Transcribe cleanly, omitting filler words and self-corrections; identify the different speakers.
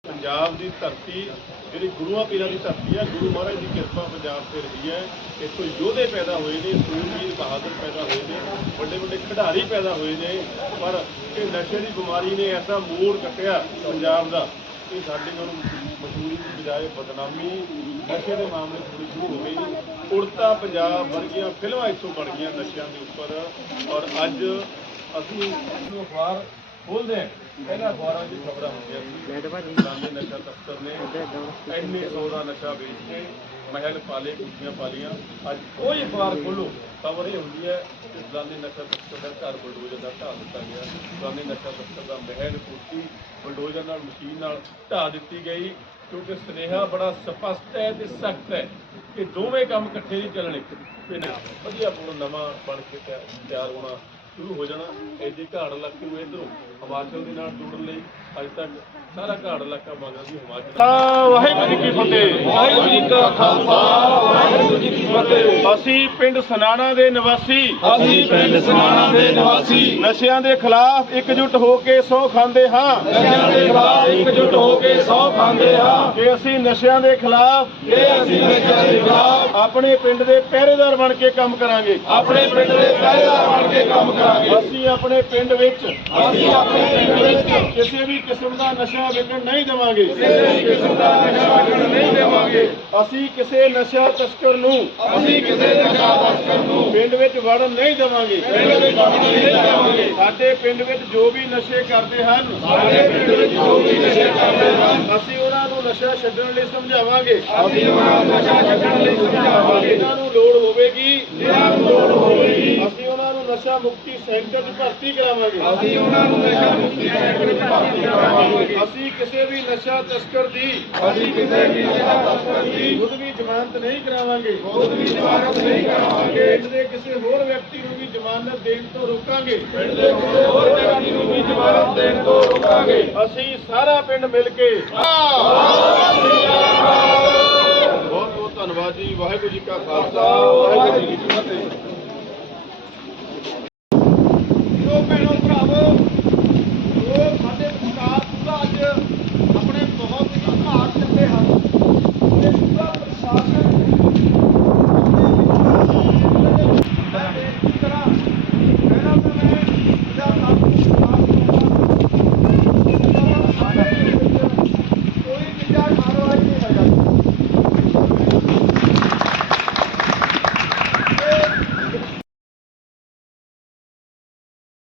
Speaker 1: पंजाब की धरती जी गुरुआ पीर की धरती है। गुरु महाराज की कृपा पंजाब से रही है। इतों योधे पैदा हुए ने, सूरवीर बहादुर पैदा हुए ने, बड़े बड़े खिडारी पैदा हुए ने। पर ये नशे की बीमारी ने ऐसा मोड़ कटिया पंजाब का कि साडी मशहूरी की बजाय बदनामी नशे के मामले थोड़ी शुरू हो गई। उड़ता पंजाब वर्गियां फिल्मां इतों बन गई नशिया के उपर। और अज असीं अखबार खोलते हैं, पहला अखबारों की खबर होंगे नशा तस्कर ने इन्ने सौ का नशा बेच के महल पाले, कुर्सियां पालियां। अज कोई अखबार खोलो खबर यह होंगी है कि फलाने नशा तस्कर का घर बुलडोजर का ढा दिता गया, फलाने नशा तस्कर का महल कुर्सी बुलडोजर मशीन ढा दी गई। क्योंकि सुनेहा बड़ा स्पष्ट है तो सख्त है कि दोवें काम इकट्ठे नहीं चलने। वधिया पुल नवा बन के तैयार होना शुरू हो जाना। एडी घाड़ इलाके में इधरों हिमाचल के नाल जोड़न लई अज तक सारा घाड़ इलाका मगर भी हिमाचल। वाहिगुरू जी की फतेह। वाहिगुरू जी का खालसा, वाहिगुरू जी की फतेह। असीं पिंड सनाणा दे निवासी,
Speaker 2: ਅਸੀਂ ਪਿੰਡ ਸਨਾਣਾ ਦੇ ਨਿਵਾਸੀ
Speaker 1: नशिਆਂ ਦੇ ਖਿਲਾਫ ਇਕਜੁੱਟ ਹੋ ਕੇ ਸਹੁੰ ਖਾਂਦੇ ਹਾਂ
Speaker 2: ਨਸ਼ਿਆਂ ਦੇ ਖਿਲਾਫ ਇਕਜੁੱਟ ਹੋ ਕੇ ਸਹੁੰ ਖਾਂਦੇ ਹਾਂ
Speaker 1: ਕਿ ਅਸੀਂ ਨਸ਼ਿਆਂ ਦੇ ਖਿਲਾਫ
Speaker 2: ਕਿ ਅਸੀਂ ਨਸ਼ਿਆਂ ਦੇ ਖਿਲਾਫ
Speaker 1: ਆਪਣੇ ਪਿੰਡ ਦੇ ਪਹਿਰੇਦਾਰ ਬਣ ਕੇ ਕੰਮ ਕਰਾਂਗੇ।
Speaker 2: ਆਪਣੇ ਪਿੰਡ ਦੇ ਪਹਿਰੇਦਾਰ ਬਣ ਕੇ ਕੰਮ ਕਰਾਂਗੇ।
Speaker 1: ਅਸੀਂ ਆਪਣੇ ਪਿੰਡ ਵਿੱਚ
Speaker 2: ਅਸੀਂ ਆਪਣੇ ਪਿੰਡ ਵਿੱਚ
Speaker 1: ਕਿਸੇ ਵੀ ਕਿਸਮ ਦਾ ਨਸ਼ਾ ਵਿਕਣ ਨਹੀਂ ਦੇਵਾਂਗੇ।
Speaker 2: ਕਿਸੇ ਵੀ ਕਿਸਮ ਦਾ ਨਸ਼ਾ ਵਿਕਣ ਨਹੀਂ ਦੇਵਾਂਗੇ।
Speaker 1: ਅਸੀਂ ਕਿਸੇ ਨਸ਼ਾ ਤਸਕਰ ਨੂੰ
Speaker 2: ਅਸੀਂ ਕਿਸੇ ਨਸ਼ਾ ਤਸਕਰ ਨੂੰ
Speaker 1: ਪਿੰਡ ਵਿੱਚ ਵੜਨ ਨਹੀਂ ਦੇਵਾਂਗੇ।
Speaker 2: ਪਿੰਡ ਵਿੱਚ ਵੜਨ ਨਹੀਂ ਦੇਵਾਂਗੇ।
Speaker 1: ਸਾਡੇ ਪਿੰਡ ਵਿੱਚ ਜੋ ਵੀ ਨਸ਼ੇ ਕਰਦੇ ਹਨ,
Speaker 2: ਸਾਡੇ ਪਿੰਡ ਵਿੱਚ ਜੋ ਵੀ ਨਸ਼ੇ ਕਰਦੇ ਹਨ
Speaker 1: ਅਸੀਂ ਉਹਨਾਂ ਨੂੰ ਨਸ਼ਾ ਛੱਡਣ ਲਈ ਸਮਝਾਵਾਂਗੇ।
Speaker 2: ਅਸੀਂ ਉਹਨਾਂ ਨੂੰ ਨਸ਼ਾ ਛੱਡਣ ਲਈ ਸਮਝਾਵਾਂਗੇ।
Speaker 1: ਇਹਨਾਂ ਨੂੰ ਲੋੜ ਹੋਵੇਗੀ,
Speaker 2: ਜਿਹਨਾਂ ਨੂੰ ਲੋੜ ਹੋਵੇਗੀ
Speaker 1: ਅਸੀਂ ਉਹਨਾਂ ਨੂੰ ਨਸ਼ਾ ਮੁਕਤੀ ਸੈਂਟਰ 'ਚ ਭਰਤੀ ਕਰਾਵਾਂਗੇ।
Speaker 2: ਅਸੀਂ ਉਹਨਾਂ ਨੂੰ ਨਸ਼ਾ ਮੁਕਤੀ ਸੈਂਟਰ ਵਿੱਚ ਭਰਤੀ ਕਰਾਵਾਂਗੇ।
Speaker 1: ਅਸੀਂ ਕਿਸੇ ਵੀ ਨਸ਼ਾ ਤਸਕਰ ਦੀ
Speaker 2: ਅਸੀਂ ਕਿਸੇ ਵੀ ਨਸ਼ਾ ਤਸਕਰ ਦੀ
Speaker 1: ਖੁਦ ਵੀ ਜ਼ਮਾਨਤ ਨਹੀਂ ਕਰਾਵਾਂਗੇ।
Speaker 2: ਖੁਦ ਵੀ ਜ਼ਮਾਨਤ ਨਹੀਂ ਕਰਾਵਾਂਗੇ।
Speaker 1: ਪਿੰਡ ਦੇ ਕਿਸੇ ਹੋਰ ਵਿਅਕਤੀ ਨੂੰ ਵੀ ਜ਼ਮਾਨਤ ਦੇਣ ਤੋਂ ਰੋਕਾਂਗੇ।
Speaker 2: ਪਿੰਡ ਦੇ ਕਿਸੇ ਹੋਰ ਵਿਅਕਤੀ ਨੂੰ ਵੀ ਜ਼ਮਾਨਤ ਦੇਣ ਤੋਂ ਰੋਕਾਂਗੇ।
Speaker 1: ਅਸੀਂ ਸਾਰਾ ਪਿੰਡ ਮਿਲ ਕੇ ਬਹੁਤ ਬਹੁਤ ਧੰਨਵਾਦ ਜੀ। ਵਾਹਿਗੁਰੂ ਜੀ ਕਾ ਖਾਲਸਾ, ਵਾਹਿਗੁਰੂ ਜੀ ਕੀ ਫਤਿਹ।
Speaker 2: ਜੋ ਭੈਣੋ